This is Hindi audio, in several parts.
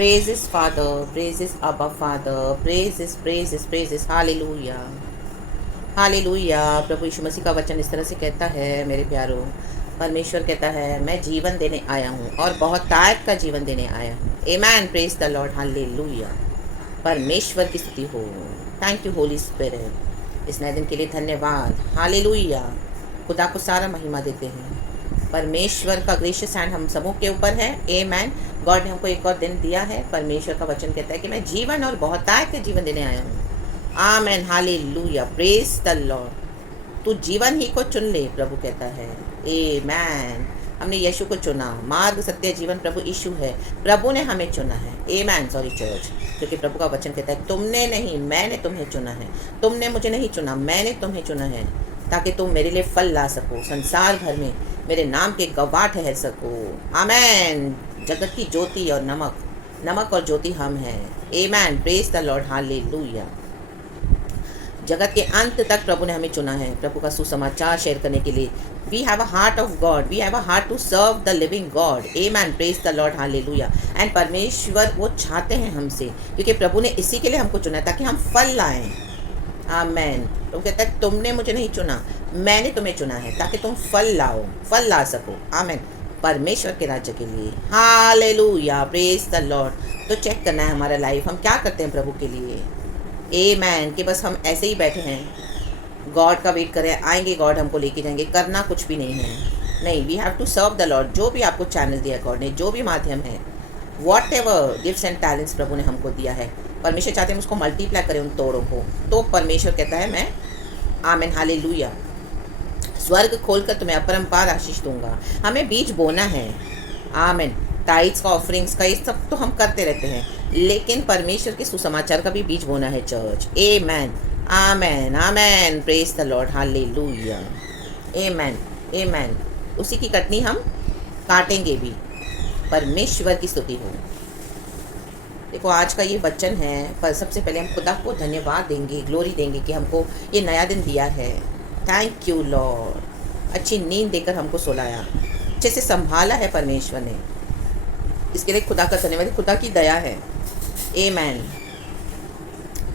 Praises Father, praises Abba Father, praises, hallelujah hallelujah. प्रभु यीशु मसीह का वचन इस तरह से कहता है, मेरे प्यारों, परमेश्वर कहता है मैं जीवन देने आया हूँ और बहुतायत का जीवन देने आया हूँ। आमेन, प्रेज द लॉर्ड, हालेलुया। परमेश्वर की स्तुति हो। थैंक यू होली स्पिरिट, इस नए दिन के लिए धन्यवाद, हालेलुया। खुदा को सारा महिमा देते हैं। परमेश्वर का ग्रेशियस हैंड हम सबों के ऊपर है। आमेन। गॉड ने हमको एक और दिन दिया है। परमेश्वर का वचन कहता है कि मैं जीवन और बहुतायत का जीवन देने आया हूँ। आमेन, हालेलुया, प्रेज द लॉर्ड। तू जीवन ही को चुन ले, प्रभु कहता है। आमेन। हमने यीशु को चुना। मार्ग, सत्य, जीवन प्रभु यीशु है। प्रभु ने हमें चुना है। आमेन, सॉरी चर्च, क्योंकि प्रभु का वचन कहता है तुमने नहीं, मैंने तुम्हें चुना है। तुमने मुझे नहीं चुना, मैंने तुम्हें चुना है, ताकि तुम मेरे लिए फल ला सको, संसार भर में मेरे नाम के गवाह ठहर सको। आमेन। जगत की ज्योति और नमक और ज्योति हम हैं। आमेन, प्रेज द लॉर्ड, हालेलुया। जगत के अंत तक प्रभु ने हमें चुना है प्रभु का सुसमाचार शेयर करने के लिए। We have a heart of God, we have a heart to serve the living God. Amen, praise the Lord, hallelujah. And परमेश्वर वो चाहते हैं हमसे, क्योंकि प्रभु ने इसी के लिए हमको चुना है, ताकि हम फल लाएं। आमेन। तो कहता है तुमने मुझे नहीं चुना, मैंने तुम्हें चुना है, ताकि तुम फल लाओ, फल ला सको। आमेन, परमेश्वर के राज्य के लिए। Hallelujah, praise the Lord. तो चेक करना है हमारा लाइफ, हम क्या करते हैं प्रभु के लिए। आमेन। कि बस हम ऐसे ही बैठे हैं, गॉड का वेट करें, आएंगे गॉड हमको लेके जाएंगे, करना कुछ भी नहीं है। नहीं, we have to serve the Lord. जो भी आपको चैनल दिया गॉड ने, जो भी माध्यम है, whatever gifts and talents प्रभु ने हमको दिया है, परमेश्वर चाहते हैं उसको मल्टीप्लाई करें, उन तोड़ों को। तो परमेश्वर कहता है मैं, आमेन, हालेलुया, स्वर्ग खोलकर तुम्हें अपरंपार आशीष दूंगा। हमें बीज बोना है। आमेन। टाइट्स का, ऑफरिंग्स का, ये सब तो हम करते रहते हैं, लेकिन परमेश्वर के सुसमाचार का भी बीज बोना है church. Amen, amen, amen, praise the Lord, hallelujah. Amen, amen. उसी की कटनी हम काटेंगे भी। परमेश्वर की स्तुति हो। देखो आज का ये वचन है, पर सबसे पहले हम खुदा को धन्यवाद देंगे, ग्लोरी देंगे कि हमको ये नया दिन दिया है। Thank you Lord. अच्छी नींद देकर हमको सुलाया, अच्छे से संभाला है परमेश्वर ने, इसके लिए खुदा का धन्यवाद। खुदा की दया है। आमेन।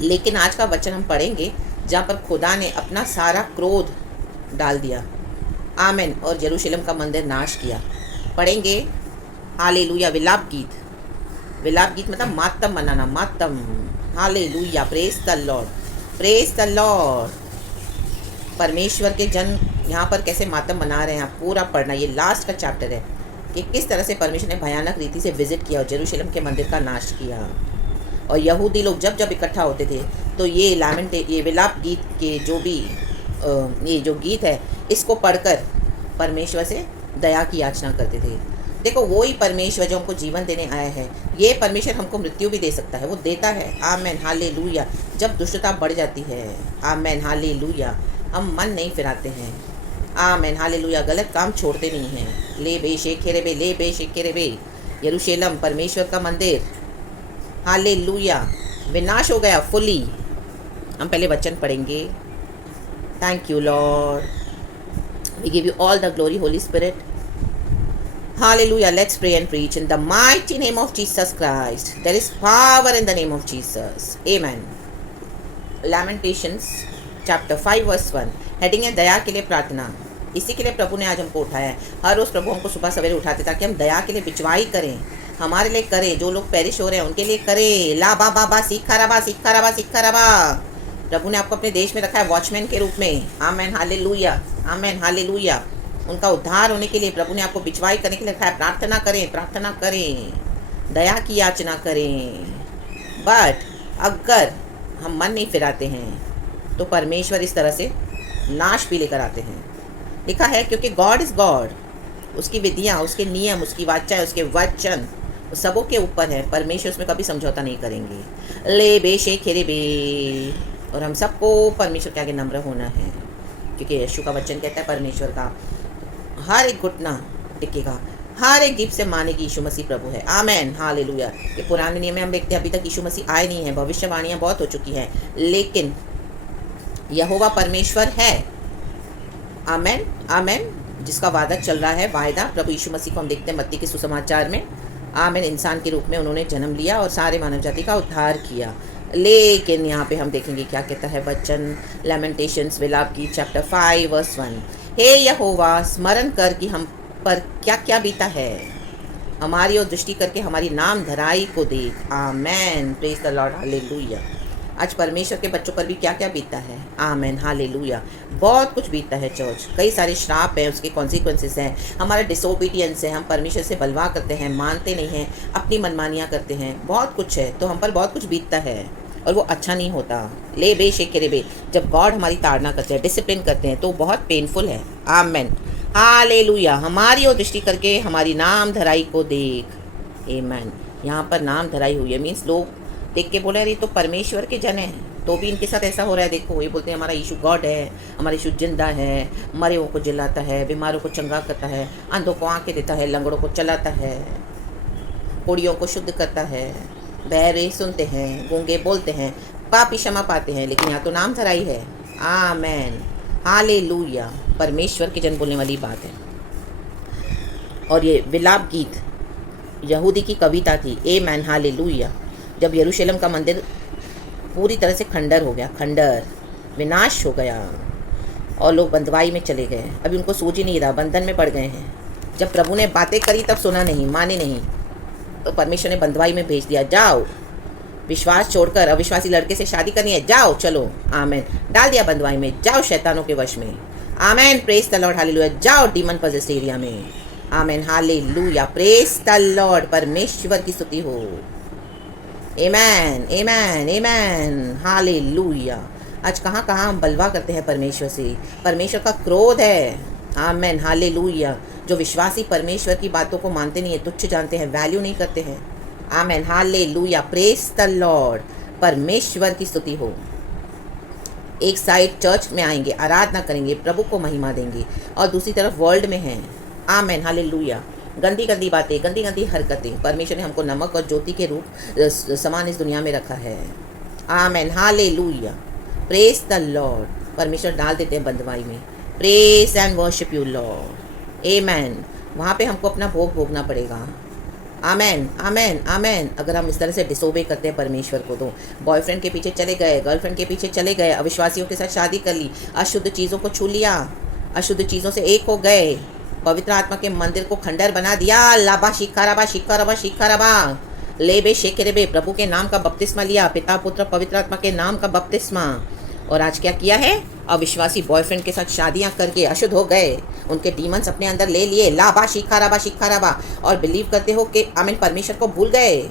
लेकिन आज का वचन हम पढ़ेंगे जहाँ पर खुदा ने अपना सारा क्रोध डाल दिया। आमेन। और यरूशलेम का मंदिर नाश किया। पढ़ेंगे हालेलुया। विलाप गीत, विलाप गीत मतलब मातम मनाना, मातम। Hallelujah, praise the Lord, praise the Lord. परमेश्वर के जन यहाँ पर कैसे मातम मना रहे हैं, पूरा पढ़ना। ये लास्ट का चैप्टर है कि किस तरह से परमेश्वर ने भयानक रीति से विजिट किया और यरूशलेम के मंदिर का नाश किया। और यहूदी लोग जब जब इकट्ठा होते थे तो ये विलाप गीत के जो भी ये जो गीत है, इसको पढ़कर परमेश्वर से दया की याचना करते थे। देखो वही परमेश्वर जो हमको जीवन देने आया है, ये परमेश्वर हमको मृत्यु भी दे सकता है, वो देता है। Amen, hallelujah. जब दुष्टता बढ़ जाती है, आमेन, हालेलुया, हम मन नहीं फिराते हैं। आमेन, हालेलुया, गलत काम छोड़ते नहीं हैं। ले बे बे। यरूशलेम परमेश्वर का मंदिर, हालेलुया, विनाश हो गया फुली। हम पहले वचन पढ़ेंगे। Thank you Lord, we give you all the glory Holy Spirit. Hallelujah. Let's pray and preach in the mighty name of Jesus Christ. There is power in the name of Jesus. Amen. Lamentations chapter 5 verse 1. Heading है दया के लिए प्रार्थना। इसी के लिए प्रभु ने आज हमको उठाया है। हर रोज़ प्रभु हमको सुबह सवेरे उठाते ताकि हम दया के लिए बिचवाई करें, हमारे लिए करें, जो लोग पेरिश हो रहे हैं उनके लिए करें। ला बा बा बा सीखा रबा सीखा रबा सीखा रबा। प्रभु ने आपको अपने देश में रखा है वॉचमैन के रूप में। आमेन, हालेलुया, आमेन, हालेलुया। उनका उद्धार होने के लिए प्रभु ने आपको बिचवाई करने के लिए रखा है। प्रार्थना करें, प्रार्थना करें, दया की याचना करें। बट अगर हम मन नहीं फिराते हैं तो परमेश्वर इस तरह से नाश भी लेकर आते हैं। लिखा है क्योंकि गॉड इज़ गॉड, उसकी विधियाँ, उसके नियम, उसकी वाचाएँ, उसके वचन सबों के ऊपर है। परमेश्वर उसमें कभी समझौता नहीं करेंगे। ले बे शे खेरे बे। और हम सबको परमेश्वर के आगे नम्र होना है, क्योंकि यीशु का वचन कहता है परमेश्वर का हर एक घुटना टिकेगा, हर एक जीभ से मानेगी यीशु मसीह प्रभु है। Amen, hallelujah. ये पुराने नियम में हम देखते हैं अभी तक यीशु मसीह आए नहीं है, भविष्यवाणियाँ बहुत हो चुकी हैं, लेकिन यहोवा परमेश्वर है। आमेन, आमेन। जिसका वादा चल रहा है, वायदा प्रभु यीशु मसीह को हम देखते हैं मत्ती के सुसमाचार में। आमेन। इंसान के रूप में उन्होंने जन्म लिया और सारे मानव जाति का उद्धार किया। लेकिन यहाँ पे हम देखेंगे क्या कहता है वचन, लैमेंटेशंस विलाप गीत चैप्टर 5 वर्स 1। हे यहोवा, स्मरण कर कि हम पर क्या क्या बीता है, हमारी ओर दृष्टि करके हमारी नाम धराई को देख। आमेन, प्रेज द लॉर्ड, हालेलुया। आज परमेश्वर के बच्चों पर भी क्या क्या बीतता है। Amen, hallelujah. बहुत कुछ बीतता है चर्च, कई सारे श्राप हैं, उसके कॉन्सिक्वेंसेस हैं, हमारा डिसोबीडियंस है, हम परमेश्वर से बलवा करते हैं, मानते नहीं हैं, अपनी मनमानियाँ करते हैं, बहुत कुछ है, तो हम पर बहुत कुछ बीतता है और वो अच्छा नहीं होता। ले बे शेख रे बे, जब गॉड हमारी ताड़ना करते हैं, डिसिप्लिन करते हैं, तो बहुत पेनफुल है। Amen, hallelujah. हमारी ओर दृष्टि करके हमारी नाम धराई को देख। आमेन। यहाँ पर नाम धराई हुई है, मीन्स लोग देख के बोले अरे तो परमेश्वर के जन हैं, तो भी इनके साथ ऐसा हो रहा है। देखो ये बोलते हैं हमारा यीशु गॉड है, हमारा यीशु जिंदा है, मरे हुओं को जिलाता है, बीमारों को चंगा करता है, अंधों को आंखें देता है, लंगड़ों को चलाता है, कोड़ियों को शुद्ध करता है, बहरे सुनते हैं, गूंगे बोलते हैं, पापी क्षमा पाते हैं। लेकिन यहाँ तो नाम धराई है। Amen, hallelujah. परमेश्वर के जन बोलने वाली बात है। और ये विलाप गीत यहूदी की कविता थी। आमेन, हालेलुया। जब यरूशलेम का मंदिर पूरी तरह से खंडर हो गया, खंडर विनाश हो गया और लोग बंदवाई में चले गए, अभी उनको सूझ ही नहीं रहा, बंधन में पड़ गए हैं। जब प्रभु ने बातें करी तब सुना नहीं, माने नहीं, तो परमेश्वर ने बंदवाई में भेज दिया। जाओ, विश्वास छोड़कर अविश्वासी लड़के से शादी करनी है, जाओ चलो। आमेन, डाल दिया बंदवाई में, जाओ शैतानों के वश में। आमेन, प्रेज द लॉर्ड, हालेलुया। जाओ डीमन पजेस्ड एरिया में। आमेन, हालेलुया, प्रेज द लॉर्ड। परमेश्वर की स्तुति हो। आमेन, आमेन, आमेन, हालेलुया। आज कहाँ कहाँ हम बलवा करते हैं परमेश्वर से, परमेश्वर का क्रोध है। Amen, hallelujah. जो विश्वासी परमेश्वर की बातों को मानते नहीं है, तुच्छ जानते हैं, वैल्यू नहीं करते हैं। आमेन, हालेलुया, प्रेज द लॉर्ड। परमेश्वर की स्तुति हो। एक साइड चर्च में आएंगे, आराधना करेंगे, प्रभु को महिमा देंगे, और दूसरी तरफ वर्ल्ड में हैं। आमेन, हालेलुया। गंदी गंदी बातें, गंदी गंदी हरकतें। परमेश्वर ने हमको नमक और ज्योति के रूप समान इस दुनिया में रखा है। Amen, hallelujah, praise the Lord. परमेश्वर डाल देते हैं बंदवाई में। Praise and worship you Lord. Amen. वहाँ पे हमको अपना भोग भोगना पड़ेगा। आमेन, आमेन, आमेन। अगर हम इस तरह से डिसोबे करते हैं परमेश्वर को, तो बॉयफ्रेंड के पीछे चले गए, गर्लफ्रेंड के पीछे चले गए, अविश्वासियों के साथ शादी कर ली, अशुद्ध चीज़ों को छू लिया, अशुद्ध चीज़ों से एक हो गए, पवित्र आत्मा के मंदिर को खंडर बना दिया। लाबा शिकाराबा शिकाराबा शिकाराबा, लेबे शेकेरेबे, प्रभु के नाम का बपतिस्मा लिया, पिता पुत्र पवित्र आत्मा के नाम का बपतिस्मा। और आज क्या किया है? अविश्वासी बॉयफ्रेंड के साथ शादियां करके अशुद्ध हो गए, उनके डीमंस अपने अंदर ले लिए। लाबा शिकाराबा शिकाराबा, और बिलीव करते हो कि आमीन परमेश्वर को भूल गए।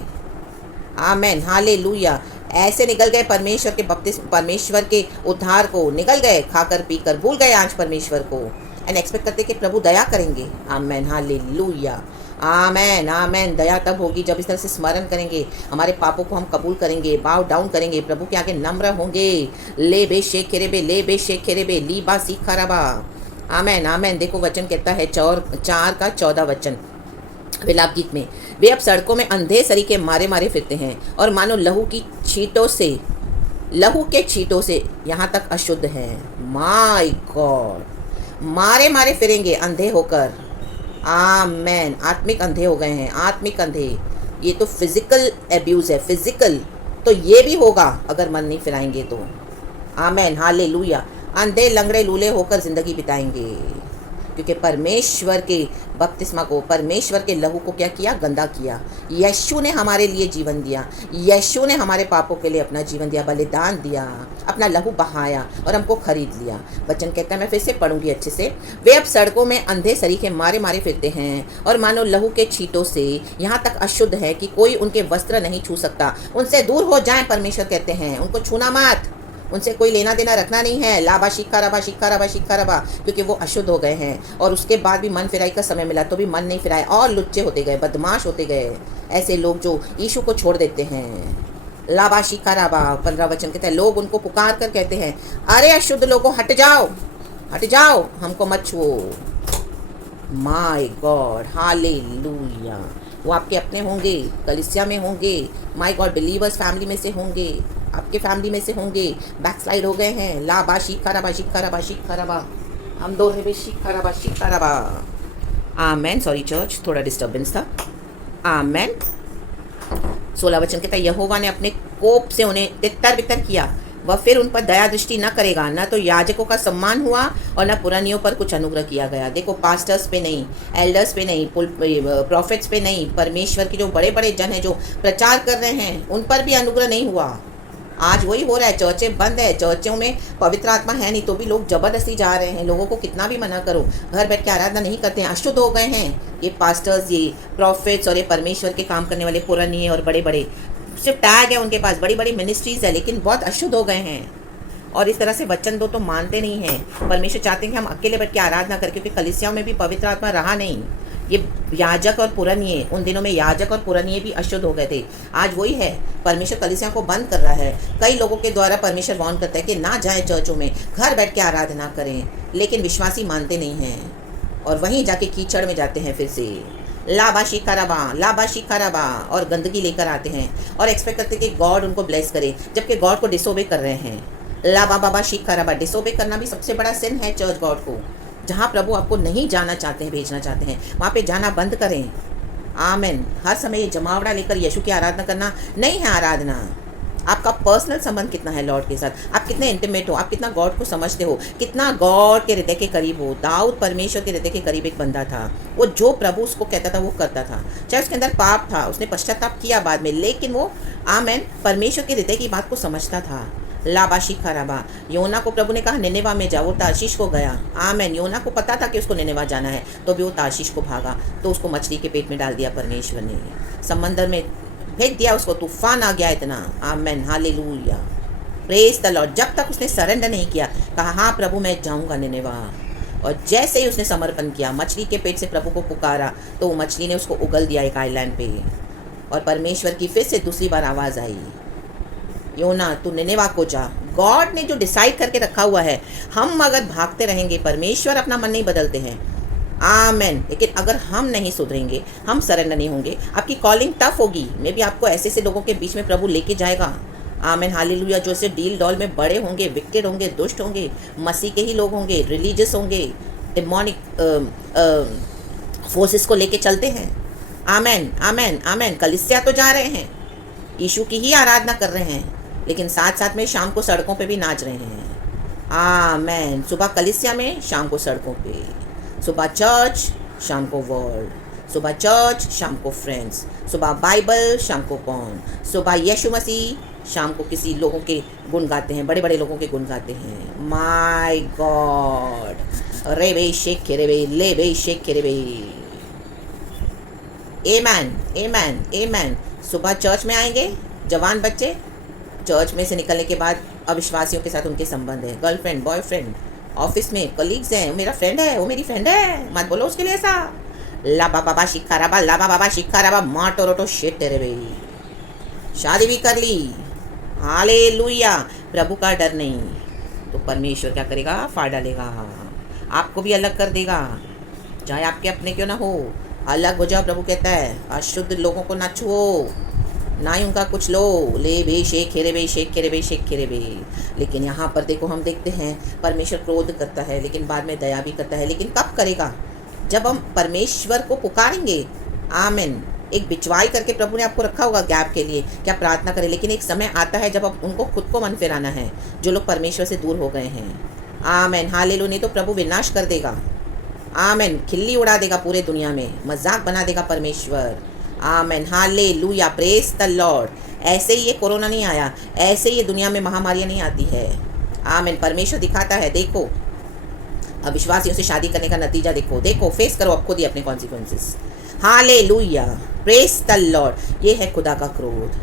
आमेन, हालेलुया। ऐसे निकल गए परमेश्वर के बपतिस्मा, परमेश्वर के उद्धार को निकल गए, खाकर पीकर भूल गए आज परमेश्वर को, एंड एक्सपेक्ट करते कि प्रभु दया करेंगे। आमेन, हालेलुया, आमेन, आमेन। दया तब होगी जब इस तरह से स्मरण करेंगे, हमारे पापों को हम कबूल करेंगे, बाव डाउन करेंगे, प्रभु के आगे नम्र होंगे। ले बे शेख खेरेबे, ले बे शेख खेरेबे, ली बा सीखा रबा। आमेन, आमेन। देखो वचन कहता है 4 का 14 वचन विलाप गीत में, वे अब सड़कों में अंधे सरीखे मारे मारे फिरते हैं और मानो लहू के छींटों से यहाँ तक अशुद्ध हैं। माय गॉड, मारे मारे फिरेंगे अंधे होकर। आमेन। आत्मिक अंधे हो गए हैं, आत्मिक अंधे। ये तो फिजिकल एब्यूज़ है, फिजिकल, तो ये भी होगा अगर मन नहीं फिराएंगे तो। आमेन, हालेलुया। अंधे लंगड़े लूले होकर ज़िंदगी बिताएंगे, क्योंकि परमेश्वर के बपतिस्मा को, परमेश्वर के लहू को क्या किया? गंदा किया। यीशु ने हमारे लिए जीवन दिया, यीशु ने हमारे पापों के लिए अपना जीवन दिया, बलिदान दिया, अपना लहू बहाया और हमको खरीद लिया। वचन कहता है, मैं फिर से पढ़ूंगी अच्छे से, वे अब सड़कों में अंधे सरीखे मारे मारे फिरते हैं और मानो लहू के छींटों से यहाँ तक अशुद्ध है कि कोई उनके वस्त्र नहीं छू सकता। उनसे दूर हो जाएं, परमेश्वर कहते हैं, उनको छूना मत, उनसे कोई लेना देना रखना नहीं है। लाबा शिक्का रबा शिक्का रबा शिक्का रबा, क्योंकि वो अशुद्ध हो गए हैं। और उसके बाद भी मन फिराई का समय मिला तो भी मन नहीं फिराए और लुच्चे होते गए, बदमाश होते गए। ऐसे लोग जो यीशु को छोड़ देते हैं। लाबा शिक्का रबा 15 वचन कहते हैं, लोग उनको पुकार कर कहते हैं, अरे अशुद्ध लोगों हट जाओ, हट जाओ, हमको मत छुओ। My God, hallelujah. वो आपके अपने होंगे, कलीसिया में होंगे, माय गॉड, बिलीवर्स फैमिली में से होंगे, आपके फैमिली में से होंगे, बैकस्लाइड हो गए हैं। लाबा शिक्का रबा शिक्का रबा शिक्का रबा, हम दो है शिक्का रबा शिक्का रबा। आमेन। सॉरी चर्च, थोड़ा डिस्टर्बेंस था। आमेन। 16 वचन कहता है, यहोवा ने अपने कोप से उन्हें तितर बितर किया, वह फिर उन पर दया दृष्टि न करेगा। न तो याजकों का सम्मान हुआ और न पुरानियों पर कुछ अनुग्रह किया गया। देखो, पास्टर्स पे नहीं, एल्डर्स पे नहीं, प्रॉफिट्स पे नहीं, परमेश्वर के जो बड़े बड़े जन हैं जो प्रचार कर रहे हैं, उन पर भी अनुग्रह नहीं हुआ। आज वही हो रहा है, चर्चें बंद है, चर्चों में पवित्र आत्मा है नहीं, तो भी लोग जबरदस्ती जा रहे हैं। लोगों को कितना भी मना करो, घर बैठ के आराधना नहीं करते हैं, अशुद्ध हो गए हैं ये पास्टर्स, ये प्रॉफिट्स और ये परमेश्वर के काम करने वाले पुरानी और बड़े बड़े, सिर्फ टैग है उनके पास, बड़ी बड़ी मिनिस्ट्रीज है, लेकिन बहुत अशुद्ध हो गए हैं। और इस तरह से वचन दो तो मानते नहीं हैं। परमेश्वर चाहते हैं कि हम अकेले बैठ के आराधना करें, क्योंकि कलीसियाओं में भी पवित्र आत्मा रहा नहीं। ये याजक और पुरानिये, उन दिनों में याजक और पुरानिये भी अशुद्ध हो गए थे। आज वही है, परमेश्वर कलीसियाओं को बंद कर रहा है। कई लोगों के द्वारा परमेश्वर वार्न करता है कि ना जाए चर्चों में, घर बैठ के आराधना करें, लेकिन विश्वासी मानते नहीं हैं और वहीं जाके कीचड़ में जाते हैं, फिर से लाबाशी खराबा और गंदगी लेकर आते हैं और एक्सपेक्ट करते हैं कि गॉड उनको ब्लेस करे, जबकि गॉड को डिसोबे कर रहे हैं। लाबा शिखराबा, डिसोबे करना भी सबसे बड़ा सिन है चर्च गॉड को। जहाँ प्रभु आपको नहीं जाना चाहते हैं, भेजना चाहते हैं, वहाँ पे जाना बंद करें। आमेन। हर समय ये जमावड़ा लेकर यीशु की आराधना करना नहीं है आराधना। आपका पर्सनल संबंध कितना है लॉर्ड के साथ, आप कितने इंटीमेट हो, आप कितना गॉड को समझते हो, कितना गॉड के हृदय के करीब हो। दाऊद परमेश्वर के हृदय के करीब एक बंदा था, वो जो प्रभु उसको कहता था वो करता था, चाहे उसके अंदर पाप था, उसने पश्चाताप किया बाद में, लेकिन वो आमेन परमेश्वर के हृदय की बात को समझता था। लाबाशी खराबा, योना को प्रभु ने कहा निनेवा में जाओ, वो तार्शीश को गया। आमेन। योना को पता था कि उसको निनेवा जाना है, तो भी वो तार्शीश को भागा, तो उसको मछली के पेट में डाल दिया परमेश्वर ने, समंदर में फेंक दिया उसको, तूफान आ गया इतना। आमेन, हालेलुया, प्रेज द लॉर्ड। जब तक उसने सरेंडर नहीं किया, कहा हाँ प्रभु मैं जाऊंगा निनेवा, और जैसे ही उसने समर्पण किया, मछली के पेट से प्रभु को पुकारा, तो वो मछली ने उसको उगल दिया एक आइलैंड पे, और परमेश्वर की फिर से दूसरी बार आवाज़ आई, योना तू निनेवा को जा। गॉड ने जो डिसाइड करके रखा हुआ है, हम अगर भागते रहेंगे, परमेश्वर अपना मन नहीं बदलते हैं। आमेन। लेकिन अगर हम नहीं सुधरेंगे, हम सरेंडर नहीं होंगे, आपकी कॉलिंग टफ होगी। मे भी आपको ऐसे ऐसे लोगों के बीच में प्रभु लेके जाएगा। आमेन, हालेलुया। जो ऐसे डील डॉल में बड़े होंगे, विकेट होंगे, दुष्ट होंगे, मसीह के ही लोग होंगे, रिलीजियस होंगे, डिमोनिक फोर्सेस को लेके चलते हैं। आमेन आमेन आमेन। कलीसिया तो जा रहे हैं, यीशु की ही आराधना कर रहे हैं, लेकिन साथ साथ में शाम को सड़कों पे भी नाच रहे हैं। आमेन। सुबह कलीसिया में, शाम को सड़कों पे, सुबह चर्च, शाम को वर्ल्ड, सुबह चर्च, शाम को फ्रेंड्स, सुबह बाइबल, शाम को कौन, सुबह यीशु मसीह, शाम को किसी लोगों के गुण गाते हैं, बड़े बड़े लोगों के गुण गाते हैं। माय गॉड, रे बे शेख रे बे, ले बे शेख रे बे। आमेन आमेन आमेन। सुबह चर्च में आएंगे जवान बच्चे, चर्च में से निकलने के बाद अविश्वासियों के साथ उनके संबंध है, गर्लफ्रेंड बॉयफ्रेंड, ऑफिस में कलीग्स हैं, वो मेरा फ्रेंड है, वो मेरी फ्रेंड है, मत बोलो उसके लिए ऐसा। लाबा बाबा शिकाराबा, लाबा बाबा शिकाराबा, माटो रोटो शेट तेरे भाई। शादी भी कर ली, हालेलुया। प्रभु का डर नहीं, तो परमेश्वर क्या करेगा, फाड़ डालेगा, आपको भी अलग कर देगा, चाहे आपके अपने क्यों ना हो, अलग हो जाओ। प्रभु कहता है अशुद्ध लोगों को ना छुओ, ना ही उनका कुछ लो। ले बे शेख खेरे बे, शेख खेरे बे, शेख खेरे बे। लेकिन यहाँ पर देखो, हम देखते हैं परमेश्वर क्रोध करता है, लेकिन बाद में दया भी करता है। लेकिन कब करेगा, जब हम परमेश्वर को पुकारेंगे। आमेन। एक बिचवाई करके प्रभु ने आपको रखा होगा गैप के लिए, क्या प्रार्थना करें, लेकिन एक समय आता है जब अब उनको खुद को मन फिराना है, जो लोग परमेश्वर से दूर हो गए हैं। आमेन, हालेलुया। नहीं तो प्रभु विनाश कर देगा। आमेन, खिल्ली उड़ा देगा पूरे दुनिया में, मजाक बना देगा परमेश्वर। आमेन, हालेलुया, प्रेज द लॉर्ड। ऐसे ही ये कोरोना नहीं आया, ऐसे ही ये दुनिया में महामारियाँ नहीं आती है। आमेन। परमेश्वर दिखाता है, देखो अविश्वासियों से शादी करने का नतीजा देखो, देखो फेस करो अब खुद ही अपने consequences. Hallelujah, praise the Lord. ये है खुदा का क्रोध।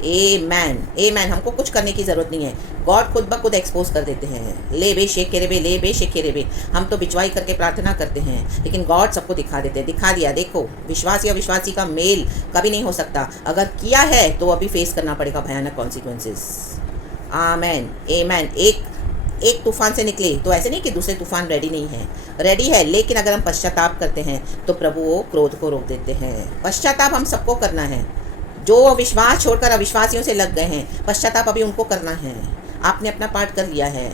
आमेन आमेन। हमको कुछ करने की ज़रूरत नहीं है, गॉड खुद ब खुद एक्सपोज कर देते हैं। ले बे शेख रे बे, ले बे शेख रे बे। हम तो बिचवाई करके प्रार्थना करते हैं, लेकिन गॉड सबको दिखा देते हैं। दिखा दिया, देखो विश्वासी अविश्वासी का मेल कभी नहीं हो सकता। अगर किया है तो अभी फेस करना पड़ेगा भयानक कॉन्सिक्वेंसेस। आमेन आमेन। एक तूफान से निकले तो ऐसे नहीं कि दूसरे तूफान रेडी नहीं है, रेडी है, लेकिन अगर हम पश्चाताप करते हैं तो प्रभु वो क्रोध को रोक देते हैं। पश्चाताप हम सबको करना है, जो विश्वास छोड़कर अविश्वासियों से लग गए हैं, पश्चाताप अभी उनको करना है। आपने अपना पार्ट कर लिया है।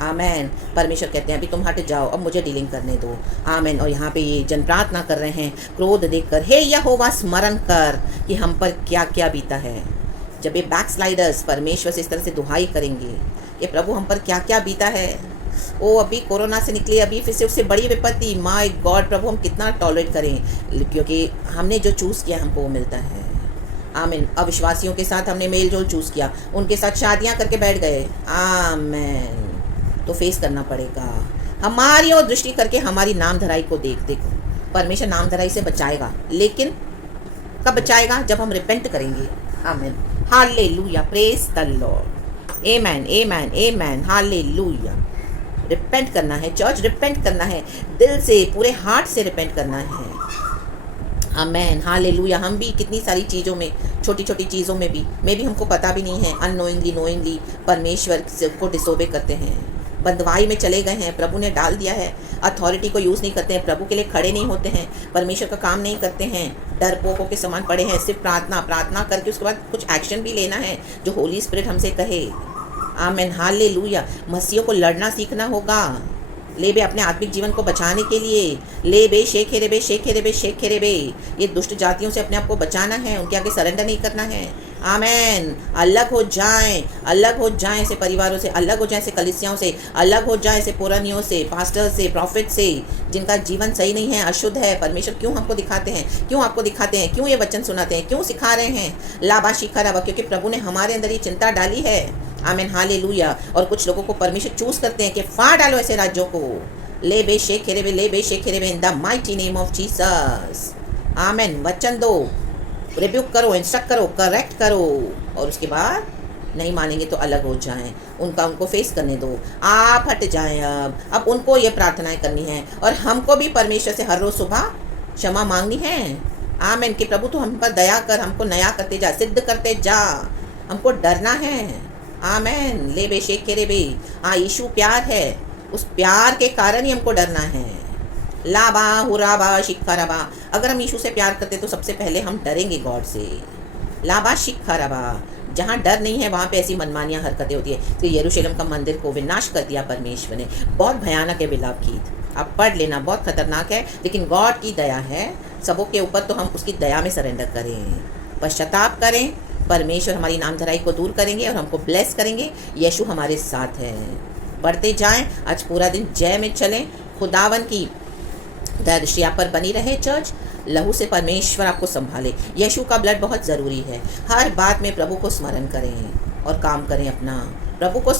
आमेन। परमेश्वर कहते हैं अभी तुम हट जाओ, अब मुझे डीलिंग करने दो। आमेन। और यहाँ पे ये जन प्रार्थना कर रहे हैं क्रोध देखकर, हे यहोवा स्मरण कर कि हम पर क्या क्या बीता है। जब ये बैकस्लाइडर्स परमेश्वर से इस तरह से दुहाई करेंगे, ये प्रभु हम पर क्या क्या बीता है। ओ अभी कोरोना से निकले, अभी फिर से उससे बड़ी विपत्ति, माय गॉड प्रभु हम कितना टॉलरेट करें, क्योंकि हमने जो चूज़ किया हमको वो मिलता है। आमीन। अविश्वासियों के साथ हमने मेल जोल चूज़ किया, उनके साथ शादियां करके बैठ गए। आमीन। तो फेस करना पड़ेगा। हमारी ओर दृष्टि करके हमारी नाम धराई को देख देखो, परमेश्वर नाम धराई से बचाएगा, लेकिन कब बचाएगा? जब हम रिपेंट करेंगे। आमीन। Hallelujah, praise the Lord. Amen, amen, amen, hallelujah. Repent करना है चर्च, रिपेंट करना है दिल से, पूरे हार्ट से रिपेंट करना है। Amen, hallelujah. हम भी कितनी सारी चीज़ों में, छोटी छोटी चीज़ों में भी हमको पता भी नहीं है, अननोइंगली नोइंगली परमेश्वर को डिसोबे करते हैं, बंदवाई में चले गए हैं। प्रभु ने डाल दिया है, अथॉरिटी को यूज़ नहीं करते हैं, प्रभु के लिए खड़े नहीं होते हैं, परमेश्वर का काम नहीं करते हैं, डरपोकों के समान पड़े हैं। सिर्फ प्रार्थना करके उसके बाद कुछ एक्शन भी लेना है जो होली स्पिरिट हमसे कहे। आमेन, हालेलुया। मसीहों को लड़ना सीखना होगा, ले बे अपने आत्मिक जीवन को बचाने के लिए। ले बे शेखे रे बे, शेखे रे बे, शेखे रे बे। ये दुष्ट जातियों से अपने आप को बचाना है, उनके आगे सरेंडर नहीं करना है। आमेन। अलग हो जाएं, अलग हो जाएं ऐसे परिवारों से, अलग हो जाएं ऐसे कलीसियाओं से, अलग हो जाएं ऐसे पुरानियों से, पास्टर से, प्रॉफिट से, जिनका जीवन सही नहीं है, अशुद्ध है। परमेश्वर क्यों हमको दिखाते हैं, क्यों आपको दिखाते हैं, क्यों ये वचन सुनाते हैं, क्यों सिखा रहे हैं? लाबा शिखा रबा, क्योंकि प्रभु ने हमारे अंदर ये चिंता डाली है। आमीन, हालेलुया। और कुछ लोगों को परमेश्वर चूज करते हैं कि फाड़ डालो ऐसे राज्यों को। ले बे शेख हेरे बे, ले बे शेख हेरे बे, in the mighty name of Jesus. Amen. वचन दो, रिब्यूक करो, इंस्ट्रक्ट करो, करेक्ट करो, और उसके बाद नहीं मानेंगे तो अलग हो जाएं, उनको फेस करने दो, आप हट जाएं। अब उनको ये प्रार्थनाएं करनी है, और हमको भी परमेश्वर से हर रोज़ सुबह क्षमा मांगनी है। आमीन। कि प्रभु तू हम पर दया कर, हमको नया करते जा, सिद्ध करते जा, हमको डरना है। आमेन। ले बे शेख के रे बे। हाँ, यीशु प्यार है, उस प्यार के कारण ही हमको डरना है। लाबा हुराबा शिखरबा। अगर हम यीशु से प्यार करते तो सबसे पहले हम डरेंगे गॉड से। लाबा शिखरबा। जहाँ डर नहीं है वहाँ पे ऐसी मनमानियाँ हरकतें होती है। तो यरूशलेम का मंदिर को विनाश कर दिया परमेश्वर ने। बहुत भयानक है विलाप गीत, आप पढ़ लेना, बहुत खतरनाक है, लेकिन गॉड की दया है सबों के ऊपर, तो हम उसकी दया में सरेंडर करें, पश्चाताप करें। परमेश्वर हमारी नामधराई को दूर करेंगे और हमको ब्लेस करेंगे। यीशु हमारे साथ है। बढ़ते जाएं, आज पूरा दिन जय में चलें, खुदावन की दृष्टि आप पर बनी रहे। चर्च, लहू से परमेश्वर आपको संभाले। यीशु का ब्लड बहुत ज़रूरी है। हर बात में प्रभु को स्मरण करें और काम करें अपना, प्रभु को